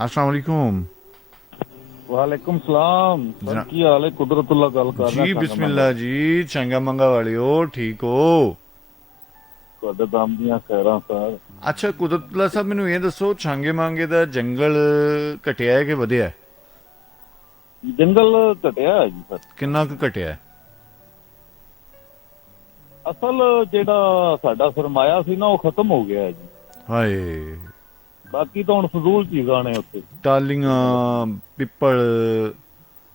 अस्सलाम वालेकुम। वालेकुम सलाम सर, की हाल है? कुदरतुल्लाह गल कर रहा जी चंगा मंगा बिस्मिल्लाह जी। चंगा मंगा वाले हो, ठीक हो? ਤੁਹਾਡੇ ਦਮ ਦੀਆਂ ਖੈਰਾਂ ਸਰ। ਅੱਛਾ ਕੁਦਰਤੁल्लाह ਸਾਹਿਬ, ਮੈਨੂੰ ਇਹ ਦੱਸੋ, ਛਾਂਗੇ ਮਾਂਗੇ ਦਾ ਜੰਗਲ ਘਟਿਆ ਹੈ ਕਿ ਵਧਿਆ ਹੈ? ਜੰਗਲ ਘਟਿਆ ਹੈ ਜੀ ਸਰ। ਕਿੰਨਾ ਕੁ ਘਟਿਆ ਹੈ? ਅਸਲ ਜਿਹੜਾ ਸਾਡਾ ਸਰਮਾਇਆ ਸੀ ਨਾ, ਉਹ ਖਤਮ ਹੋ ਗਿਆ ਹੈ ਜੀ। ਹਾਏ। ਬਾਕੀ ਤਾਂ ਹੁਣ ਫਜ਼ੂਲ ਚੀਜ਼ਾਂ ਨੇ ਉੱਥੇ। ਟਾਲੀਆਂ, ਪਿੱਪਲ,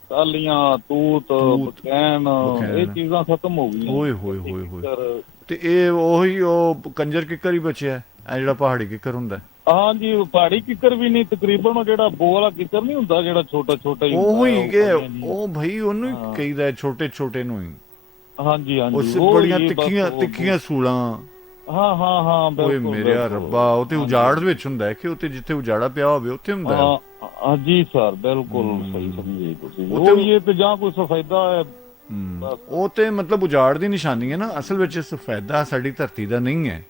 ਟਾਲੀਆਂ, ਤੂਤ, ਤੂਤ, ਬਕੈਨ, ਇਹ ਬਕੈਨ। ਚੀਜ਼ਾਂ ਖਤਮ ਹੋ ਗਈਆਂ। ਓਏ ਹੋਏ ਹੋਏ ਹੋਏ। ਕਿੱਕਰ। ਤੇ ਇਹ ਉਹੀ ਉਹ ਕੰਜਰ ਕਿੱਕਰ ਹੀ ਬਚਿਆ ਹੈ, ਇਹ ਜਿਹੜਾ ਪਹਾੜੀ ਕਿੱਕਰ ਹੁੰਦਾ ਹੈ। ਹਾਂਜੀ, ਪਹਾੜੀ ਕਿੱਕਰ ਵੀ ਨਹੀਂ, ਤਕਰੀਬਨ ਉਹ ਜਿਹੜਾ ਬੋ ਵਾਲਾ ਕਿੱਕਰ ਨਹੀਂ ਹੁੰਦਾ, ਜਿਹੜਾ ਛੋਟਾ ਛੋਟਾ ਹੀ ਹੁੰਦਾ ਉਹ ਹੈ, ਹੀ ਕਿ ਖਾਂਦੇ ਜੀ। ਉਹ ਭਾਈ ਉਹਨੂੰ ਹੀ ਹਾਂ। ਕਹੀਦਾ ਹੈ, ਛੋਟੇ ਛੋਟੇ ਨੂੰ ਹੀ। ਹਾਂਜੀ ਹਾਂਜੀ, ਉਸ ਉਹ ਬੜੀਆਂ ਹੀ ਬਸ ਤਿੱਖੀਆਂ ਉਹ- ਤਿੱਖੀਆਂ ਸੂਲਾਂ। ਹਾਂ ਹਾਂ ਹਾਂ, ਓਏ ਬਿਲਕੁਲ ਮੇਰਿਆ ਬਿਲਕੁਲ। ਰੱਬਾ, ਉਹ ਤੇ ਹਾਂਜੀ। ਉਜਾੜ ਦੇ ਵਿੱਚ ਹੁੰਦਾ ਹੈ ਕਿ ਉੱਤੇ ਜਿੱਥੇ ਉਜਾੜਾ ਪਿਆ ਹੋਵੇ ਉੱਥੇ ਹੁੰਦਾ ਹੈ? ਹਾਂਜੀ ਸਰ, ਬਿਲਕੁਲ ਸਹੀ ਸਮਝੇ ਤੁਸੀਂ। ਉਹ ਤੇ- ਉਹ ਇਹ ਤੇ ਜਾਂ ਕੋਈ ਸਫੈਦਾ ਹੈ। ਬਸ। ਉਹ ਤੇ ਮਤਲਬ ਉਜਾੜ ਦੀ ਨਿਸ਼ਾਨੀ ਹੈ ਨਾ, ਅਸਲ ਵਿੱਚ ਸਫੈਦਾ ਸਾਡੀ ਧਰਤੀ ਦਾ ਨਹੀਂ ਹੈ।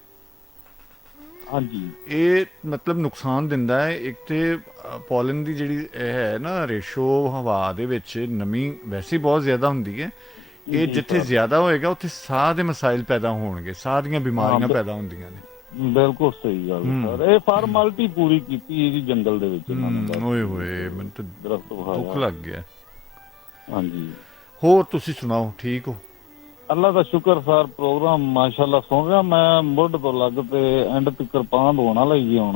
ਹਾਂਜੀ ਇਹ ਮਤਲਬ ਨੁਕਸਾਨ ਦਿੰਦਾ ਹੈ। ਇੱਕ ਤੇ ਪੋਲਨ ਦੀ ਜਿਹੜੀ ਇਹ ਹੈ ਨਾ ਰੇਸ਼ੋ, ਹਵਾ ਦੇ ਵਿੱਚ ਨਮੀ ਵੈਸੇ ਹੀ ਬਹੁਤ ਜ਼ਿਆਦਾ ਹੁੰਦੀ ਹੈ। ਇਹ ਜੀ ਜਿੱਥੇ ਸਰ। ਜ਼ਿਆਦਾ ਹੋਏਗਾ ਉੱਥੇ ਸਾਹ ਦੇ ਮਸਾਇਲ ਪੈਦਾ ਹੋਣਗੇ, ਸਾਹ ਦੀਆਂ ਬਿਮਾਰੀਆਂ ਹਾਂ, ਪੈਦਾ ਹੁੰਦੀਆਂ ਨੇ। ਬਿਲਕੁਲ ਸਹੀ ਗੱਲ ਸਰ। ਇਹ ਫਾਰਮਾਲਿਟੀ ਪੂਰੀ ਕੀਤੀ ਹੈ ਜੀ ਜੰਗਲ ਦੇ ਵਿੱਚ ਇਹਨਾਂ ਨੇ ਬਸ। ਓਏ ਹੋਏ, ਮੈਨੂੰ ਤਾਂ ਦਰਖਤ ਦੁੱਖ ਵਹਾਇਆ। ਲੱਗ ਗਿਆ। ਹਾਂਜੀ, ਹੋਰ ਤੁਸੀਂ ਸੁਣਾਓ, ਠੀਕ ਹੋ? ਅੱਲਾ ਦਾ ਸ਼ੁਕਰ ਸਰ। ਪ੍ਰੋਗਰਾਮ ਮਾਸ਼ਾਅੱਲਾ ਸੁਣ ਰਿਹਾ ਮੈਂ, ਮੁੱਢ ਤੋਂ ਲੱਗ ਤੇ ਐਂਡ ਤੱਕ ਪਾਂਦ ਹੋਣਾ ਲਈ ਹੁਣ।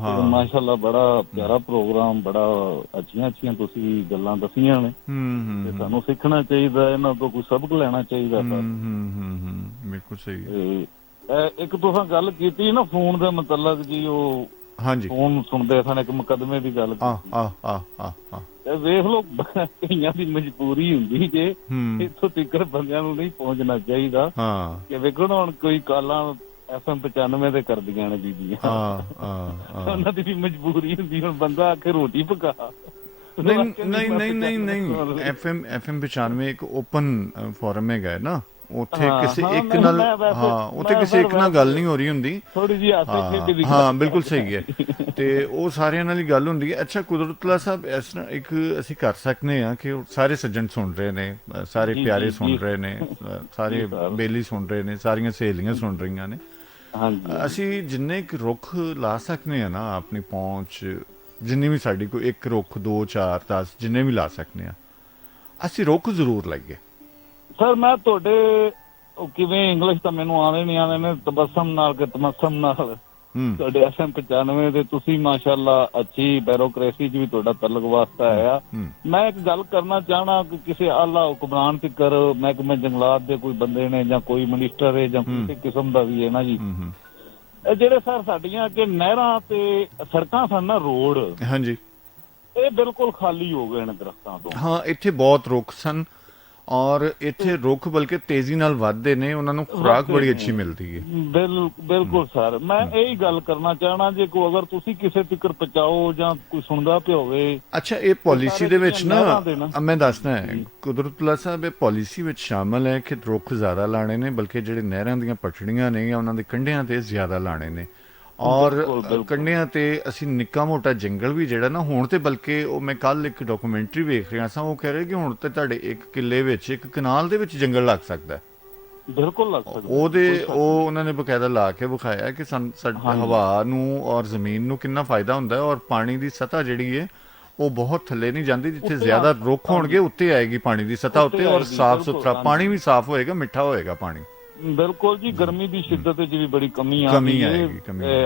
ਹਾਂ। ਮਾਸ਼ਾਅੱਲਾ ਬੜਾ ਪਿਆਰਾ ਪ੍ਰੋਗਰਾਮ, ਬੜਾ ਅੱਛੀਆਂ ਤੁਸੀਂ ਗੱਲਾਂ ਦੱਸੀਆਂ ਨੇ ਤੇ ਸਾਨੂੰ ਸਿੱਖਣਾ ਚਾਹੀਦਾ, ਇਹਨਾਂ ਤੋਂ ਕੋਈ ਸਬਕ ਲੈਣਾ ਚਾਹੀਦਾ ਸਰ। ਬਿਲਕੁਲ ਸਹੀ ਹੈ। ਤੇ ਇੱਕ ਤੁਸੀਂ ਗੱਲ ਕੀਤੀ ਨਾ ਫੋਨ ਦੇ ਮੁਤਲਕ ਜੀ, ਉਹ ਹਾਂਜੀ। ਫੋਨ ਸੁਣਦੇ ਸਨ, ਇੱਕ ਮੁਕੱਦਮੇ ਦੀ ਗੱਲ ਆ ਕੀਤੀ। ਆ ਆ ਆ ਆ ਤੇ ਵੇਖ ਲਓ, ਕਈਆਂ ਦੀ ਮਜਬੂਰੀ ਹੁੰਦੀ ਜੇ ਇੱਥੋਂ ਤੀਕਰ ਬੰਦਿਆਂ ਨੂੰ ਨਹੀਂ ਪਹੁੰਚਣਾ ਚਾਹੀਦਾ। ਹਾਂ ਕਿ ਵੇਖੋ ਨਾ, ਹੁਣ ਕੋਈ ਕਾਲਾਂ FM 95 ਤੇ ਕਰਦੀਆਂ ਨੇ ਬੀਬੀਆਂ, ਉਹਨਾਂ ਦੀ ਵੀ ਮਜਬੂਰੀ ਹੁੰਦੀ। ਹੁਣ ਬੰਦਾ ਆਖੇ ਰੋਟੀ ਪਕਾ। ਨਹੀਂ ਐਫਐਮ 95 ਇੱਕ ਓਪਨ ਫੋਰਮ ਹੈਗਾ ਨਾ, ਉੱਥੇ ਕਿਸੇ ਇੱਕ ਹਾਂ, ਨਾਲ, ਮੈਂ ਵੈਸੇ- ਹਾਂ ਉੱਥੇ ਮੈਂ ਕਿਸੇ ਇੱਕ ਨਾਲ ਵੈਸੇ- ਗੱਲ ਨਹੀਂ ਹੋ ਰਹੀ ਹੁੰਦੀ। ਥੋੜੀ ਜਿਹੀ ਹਾਸੇ ਖੇਡੀ ਦੀ ਹਾਂ ਬਿਲਕੁਲ ਸਹੀ ਹੈ। ਤੇ ਉਹ ਸਾਰਿਆਂ ਨਾਲ ਹੀ ਗੱਲ ਹੁੰਦੀ ਹੈ। ਅੱਛਾ ਕੁਦਰਤੁल्लाह ਸਾਹਿਬ, ਇਸ ਤਰ੍ਹਾਂ ਇੱਕ ਅਸੀਂ ਕਰ ਸਕਦੇ ਹਾਂ ਕਿ ਸਾਰੇ ਸੱਜਣ ਸੁਣ ਰਹੇ ਨੇ, ਸਾਰੇ ਜੀ, ਪਿਆਰੇ ਜੀ, ਸੁਣ ਜੀ। ਰਹੇ ਨੇ, ਸਾਰੇ ਜੀ ਸਰ। ਬੇਲੀ ਸੁਣ ਰਹੇ ਨੇ, ਸਾਰੀਆਂ ਸਹੇਲੀਆਂ ਸੁਣ ਰਹੀਆਂ ਨੇ। ਹਾਂਜੀ ਅਸੀਂ ਜਿੰਨੇ ਕੁ ਰੁੱਖ ਲਾ ਸਕਦੇ ਹਾਂ ਨਾ, ਆਪਣੀ ਪਹੁੰਚ ਜਿੰਨੀ ਵੀ ਸਾਡੀ, ਕੋਈ ਇੱਕ ਰੁੱਖ, 2 4 10 ਜਿੰਨੇ ਵੀ ਲਾ ਸਕਦੇ ਹਾਂ, ਅਸੀਂ ਰੁੱਖ ਜ਼ਰੂਰ ਲਾਈਏ। ਸਰ, ਮੈਂ ਤੁਹਾਡੇ ਉਹ ਕਿਵੇਂ ਇੰਗਲਿਸ਼ ਤਾਂ ਮੈਨੂੰ ਆਉਂਦੇ ਨਹੀਂ ਆਉਂਦੇ ਨੇ, ਤਬਸਮ ਨਾਲ ਕਿ ਤਮਸਮ ਨਾਲ ਤੁਹਾਡੇ FM 95 ਦੇ ਤੁਸੀਂ ਮਾਸ਼ਾਅੱਲਾ ਅੱਛੀ ਬਿਊਰੋਕ੍ਰੇਸੀ 'ਚ ਵੀ ਤੁਹਾਡਾ ਤਲਕ ਵਾਸਤਾ ਹੈ। ਮੈਂ ਇੱਕ ਗੱਲ ਕਰਨਾ ਚਾਹਣਾ ਕਿ ਕਿਸੇ ਆਲਾ ਹੁਕਮਰਾਨ ਤੀਕਰ ਮਹਿਕਮੇ ਜੰਗਲਾਤ ਦੇ ਕੋਈ ਬੰਦੇ ਨੇ ਜਾਂ ਕੋਈ ਮਿਨਿਸਟਰ ਹੈ ਜਾਂ ਕਿਸੇ ਕਿਸਮ ਦਾ ਵੀ ਹੈ ਨਾ ਜੀ, ਇਹ ਜਿਹੜੇ ਸਰ ਸਾਡੀਆਂ ਅੱਗੇ ਨਹਿਰਾਂ ਤੇ ਸੜਕਾਂ ਸਨ ਨਾ, ਰੋਡ, ਹਾਂਜੀ ਇਹ ਬਿਲਕੁਲ ਖਾਲੀ ਹੋ ਗਏ ਨੇ ਦਰਖਤਾਂ ਤੋਂ। ਹਾਂ, ਇੱਥੇ ਬਹੁਤ ਰੁੱਖ ਸਨ ਔਰ ਇੱਥੇ ਰੁੱਖ ਬਲਕਿ ਤੇਜ਼ੀ ਨਾਲ ਵੱਧਦੇ ਨੇ, ਉਹਨਾਂ ਨੂੰ ਖੁਰਾਕ ਬੜੀ ਅੱਛੀ ਮਿਲਦੀ ਹੈ। ਬਿਲਕੁਲ ਸਰ, ਮੈਂ ਇਹੀ ਗੱਲ ਕਰਨਾ ਚਾਹਣਾ, ਜੇ ਕੋਈ ਅਗਰ ਤੁਸੀਂ ਕਿਸੇ ਫਿਕਰ ਪਹੁੰਚਾਓ ਜਾਂ ਕੋਈ ਸੁਣਦਾ ਪਿਆ ਹੋਵੇ। ਅੱਛਾ, ਇਹ ਪਾਲਿਸੀ ਦੇ ਵਿੱਚ ਨਹਿਰਾਂ ਦੇ ਨਾ, ਮੈਂ ਦੱਸਣਾ ਹੈ ਕੁਦਰਤੁल्लाह ਸਾਹਿਬ, ਇਹ ਪਾਲਿਸੀ ਵਿੱਚ ਸ਼ਾਮਲ ਹੈ ਕਿ ਰੁੱਖ ਜ਼ਿਆਦਾ ਲਾਣੇ ਨੇ, ਬਲਕਿ ਜਿਹੜੇ ਨਹਿਰਾਂ ਦੀਆਂ ਪਟੜੀਆਂ ਨੇ ਜਾਂ ਉਹਨਾਂ ਦੇ ਕੰਢਿਆਂ ਤੇ ਜ਼ਿਆਦਾ ਲਾਣੇ ਨੇ। ਔਰ ਕੰਢਿਆਂ ਤੇ ਅਸੀਂ ਨਿੱਕਾ ਮੋਟਾ ਜੰਗਲ ਵੀ ਜਿਹੜਾ ਨਾ, ਹੁਣ ਤੇ ਬਲਕਿ ਉਹ ਮੈਂ ਕੱਲ ਇੱਕ ਡਾਕੂਮੈਂਟਰੀ ਵੇਖ ਰਿਹਾ ਸਾਂ, ਉਹ ਕਹਿ ਰਹੇ ਕਿ ਹੁਣ ਤੇ ਤੁਹਾਡੇ ਇੱਕ ਕਿੱਲੇ ਵਿੱਚ, ਇੱਕ ਕਨਾਲ ਦੇ ਵਿੱਚ ਜੰਗਲ ਲੱਗ ਸਕਦਾ। ਬਿਲਕੁਲ ਲੱਗ ਸਕਦਾ। ਉਹ ਉਹਨਾਂ ਨੇ ਬਕਾਇਦਾ ਲਾ ਕੇ ਵਿਖਾਇਆ ਕਿ ਸਾਡੀ ਹਵਾ ਨੂੰ ਔਰ ਜ਼ਮੀਨ ਨੂੰ ਕਿੰਨਾ ਫਾਇਦਾ ਹੁੰਦਾ ਹੈ, ਔਰ ਪਾਣੀ ਦੀ ਸਤ੍ਹਾ ਜਿਹੜੀ ਹੈ ਉਹ ਬਹੁਤ ਥੱਲੇ ਨਹੀਂ ਜਾਂਦੀ। ਜਿੱਥੇ ਜ਼ਿਆਦਾ ਰੁੱਖ ਹੋਣਗੇ ਉੱਤੇ ਆਏਗੀ ਪਾਣੀ ਦੀ ਸਤ੍ਹਾ ਉੱਤੇ, ਔਰ ਸਾਫ਼ ਸੁਥਰਾ ਪਾਣੀ ਵੀ ਸਾਫ਼ ਹੋਏਗਾ, ਮਿੱਠਾ ਹੋਏਗਾ ਪਾਣੀ। ਬਿਲਕੁਲ ਜੀ, ਗਰਮੀ ਦੀ ਸ਼ਿੱਦਤ ਵਿੱਚ ਵੀ ਬੜੀ ਕਮੀ ਆਏਗੀ।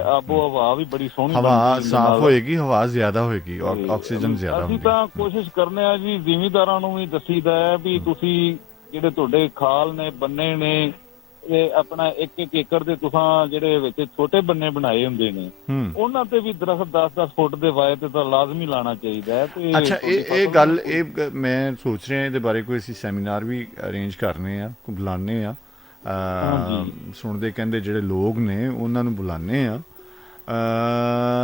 ਆਬੋ ਹਵਾ ਵੀ ਬੜੀ ਸੋਹਣੀ, ਹਵਾ ਸਾਫ਼ ਹੋਏਗੀ, ਹਵਾ ਜ਼ਿਆਦਾ ਹੋਏਗੀ, ਆਕਸੀਜਨ ਜ਼ਿਆਦਾ ਹੋਏਗੀ। ਅਸੀਂ ਤਾਂ ਕੋਸ਼ਿਸ਼ ਕਰਨੇ ਆ ਜੀ, ਜ਼ਿਮੀਂਦਾਰਾਂ ਨੂੰ ਵੀ ਦੱਸੀਦਾ ਹੈ ਵੀ ਤੁਸੀਂ ਜਿਹੜੇ ਤੁਹਾਡੇ ਖਾਲ ਨੇ, ਬੰਨੇ ਨੇ, ਇਹ ਆਪਣਾ ਇੱਕ ਏਕੜ ਦੇ ਤੁਸੀਂ ਜਿਹੜੇ ਵਿੱਚ ਛੋਟੇ ਬੰਨੇ ਬਣਾਏ ਹੁੰਦੇ ਨੇ, ਉਹਨਾਂ ਤੇ ਵੀ ਦਰਖਤ 10-10 ਫੁੱਟ ਦੇ ਵਾਏ ਤੇ ਤਾਂ ਲਾਜ਼ਮੀ ਲਾਣਾ ਚਾਹੀਦਾ ਹੈ। ਤੇ ਅੱਛਾ, ਇਹ ਗੱਲ ਮੈਂ ਸੋਚ ਰਿਹਾ ਇਹਦੇ ਬਾਰੇ ਕੋਈ ਅਸੀਂ ਸੈਮੀਨਾਰ ਵੀ ਅਰੇਂਜ ਕਰਨੇ ਆ, ਬੁਲਾਉਂਦੇ ਆ। ਸੁਣਦੇ ਕਹਿੰਦੇ ਜਿਹੜੇ ਲੋਕ ਨੇ ਉਹਨਾਂ ਨੂੰ ਬੁਲਾਉਂਦੇ ਆ,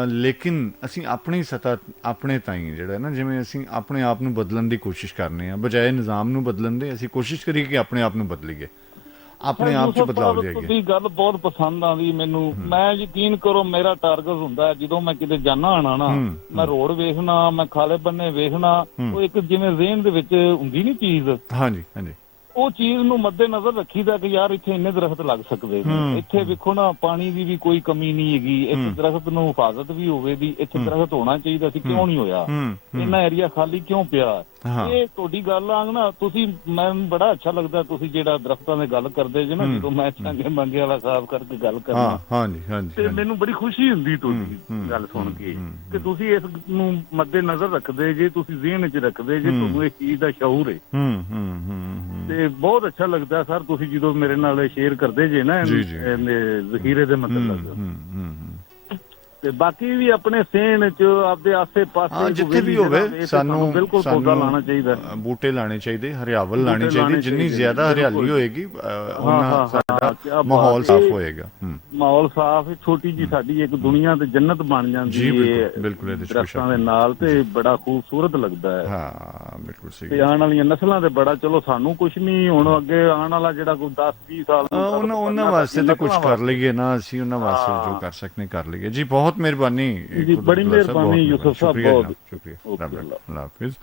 ਲੇਕਿਨ ਅਸੀਂ ਆਪਣੀ ਸਤ੍ਹਾ, ਆਪਣੇ ਤਾਈਂ ਜਿਹੜਾ ਨਾ, ਜਿਵੇਂ ਅਸੀਂ ਆਪਣੇ ਆਪ ਨੂੰ ਬਦਲਣ ਦੀ ਕੋਸ਼ਿਸ਼ ਕਰਨੇ ਆ, ਬਜਾਏ ਨਿਜ਼ਾਮ ਨੂੰ ਬਦਲਣ ਦੇ ਅਸੀਂ ਕੋਸ਼ਿਸ਼ ਕਰੀਏ ਕਿ ਆਪਣੇ ਆਪ ਨੂੰ ਬਦਲੀਏ। ਆਪਣੇ ਆਪ 'ਚ ਬਦਲਾਅ ਲਿਆਈਏ। ਤੁਹਾਡੀ ਗੱਲ ਬਹੁਤ ਪਸੰਦ ਆਉਂਦੀ ਮੈਨੂੰ। ਮੈਂ ਯਕੀਨ ਕਰੋ ਮੇਰਾ ਟਾਰਗੇਟ ਹੁੰਦਾ ਜਦੋਂ ਮੈਂ ਕਿਤੇ ਜਾਣਾ ਆਣਾ ਨਾ, ਮੈਂ ਰੋਡ ਵੇਖਣਾ, ਮੈਂ ਖਾਲੇ ਬੰਨੇ ਵੇਖਣਾ, ਉਹ ਇੱਕ ਜਿਵੇਂ ਜ਼ੇਨ ਦੇ ਵਿੱਚ ਹੁੰਦੀ ਨਹੀਂ ਚੀਜ਼, ਹਾਂਜੀ ਹਾਂਜੀ, ਉਹ ਚੀਜ਼ ਨੂੰ ਮੱਦੇ ਨਜ਼ਰ ਰੱਖੀਦਾ ਕਿ ਯਾਰ ਇੱਥੇ ਇੰਨੇ ਦਰਖਤ ਲੱਗ ਸਕਦੇ ਨੇ। ਇੱਥੇ ਵੇਖੋ ਨਾ ਪਾਣੀ ਦੀ ਵੀ ਕੋਈ ਕਮੀ ਨਹੀਂ ਹੈਗੀ, ਇੱਥੇ ਦਰਖਤ ਨੂੰ ਹਿਫਾਜ਼ਤ ਵੀ ਹੋਵੇ ਦੀ, ਇੱਥੇ ਦਰਖਤ ਹੋਣਾ ਚਾਹੀਦਾ ਸੀ, ਕਿਉਂ ਨਹੀਂ ਹੋਇਆ? ਇੰਨਾ ਏਰੀਆ ਖਾਲੀ ਕਿਉਂ ਪਿਆ? ਇਹ ਤੁਹਾਡੀ ਗੱਲ ਆਂਗ ਨਾ, ਤੁਸੀਂ ਮੈਨੂੰ ਬੜਾ ਅੱਛਾ ਲੱਗਦਾ ਤੁਸੀਂ ਜਿਹੜਾ ਦਰਖਤਾਂ ਦੀ ਗੱਲ ਕਰਦੇ ਜੇ ਨਾ, ਜਦੋਂ ਮੈਂ ਚੰਗੇ ਮੰਗੇ ਵਾਲਾ ਸਾਫ ਕਰਕੇ ਗੱਲ ਕਰਨਾ, ਹਾਂਜੀ ਹਾਂਜੀ, ਤੇ ਮੈਨੂੰ ਬੜੀ ਖੁਸ਼ੀ ਹੁੰਦੀ ਤੁਹਾਡੀ ਗੱਲ ਸੁਣ ਕੇ ਕਿ ਤੁਸੀਂ ਇਸ ਨੂੰ ਮੱਦੇ ਨਜ਼ਰ ਰੱਖਦੇ ਜੇ, ਤੁਸੀਂ ਜ਼ਿਹਨ 'ਚ ਰੱਖਦੇ ਜੇ, ਤੁਹਾਨੂੰ ਇਸ ਚੀਜ਼ ਦਾ ਸ਼ਊਰ ਹੈ। ਤੇ ਬਹੁਤ ਅੱਛਾ ਲੱਗਦਾ ਸਰ ਤੁਸੀਂ ਜਦੋਂ ਮੇਰੇ ਨਾਲ ਸ਼ੇਅਰ ਕਰਦੇ ਜੇ ਨਾ ਜ਼ਖੀਰੇ ਦੇ ਮਤਲਬ। ਤੇ ਬਾਕੀ ਵੀ ਆਪਣੇ ਸੇਨ ਚ ਆਪਦੇ ਆਸੇ ਪਾਸੇ ਜਿੱਥੇ ਵੀ ਹੋਵੇ ਸਾਨੂੰ ਬਿਲਕੁਲ ਪੌਦਾ ਲਾਣਾ ਚਾਹੀਦਾ, ਬੂਟੇ ਲਾਣੇ ਚਾਹੀਦੇ, ਹਰਿਆਵਲ ਲਾਣੀ ਚਾਹੀਦੀ। ਜਿੰਨੀ ਜ਼ਿਆਦਾ ਹਰਿਆਲੀ ਹੋਏਗੀ ਉਹਨਾਂ ਸਾਡਾ ਮਾਹੌਲ ਸਾਫ਼ ਹੋਏਗਾ। ਮਾਹੌਲ ਸਾਫ਼, ਛੋਟੀ ਜੀ ਸਾਡੀ ਇੱਕ ਦੁਨੀਆ ਤੇ ਜੰਨਤ ਬਣ ਜਾਂਦੀ ਹੈ ਬਿਲਕੁਲ ਦਰਖਤਾਂ ਦੇ ਨਾਲ, ਤੇ ਬੜਾ ਖੂਬਸੂਰਤ ਲੱਗਦਾ ਹੈ। ਹਾਂ ਬਿਲਕੁਲ ਸਹੀ। ਤੇ ਆਉਣ ਵਾਲੀਆਂ ਨਸਲਾਂ ਤੇ ਬੜਾ, ਚਲੋ ਸਾਨੂੰ ਕੁਛ ਨਹੀਂ, ਹੁਣ ਅੱਗੇ ਆਉਣ ਵਾਲਾ ਜਿਹੜਾ ਕੋਈ 10-20 ਸਾਲ ਉਹਨਾਂ ਵਾਸਤੇ ਤਾਂ ਕੁਛ ਕਰ ਲਈਏ ਨਾ ਅਸੀਂ, ਉਹਨਾਂ ਵਾਸਤੇ ਜੋ ਕਰ ਸਕਨੇ ਕਰ ਲਈਏ ਜੀ। ਬਹੁਤ ਮਿਹਰਬਾਨੀ ਜੀ, ਬੜੀ ਮਿਹਰਬਾਨੀ ਯੂਸਫ ਸਾਹਿਬ, ਬਹੁਤ ਸ਼ੁਕਰੀਆ। ਅੱਲਾਹ ਹਾਫਿਜ਼।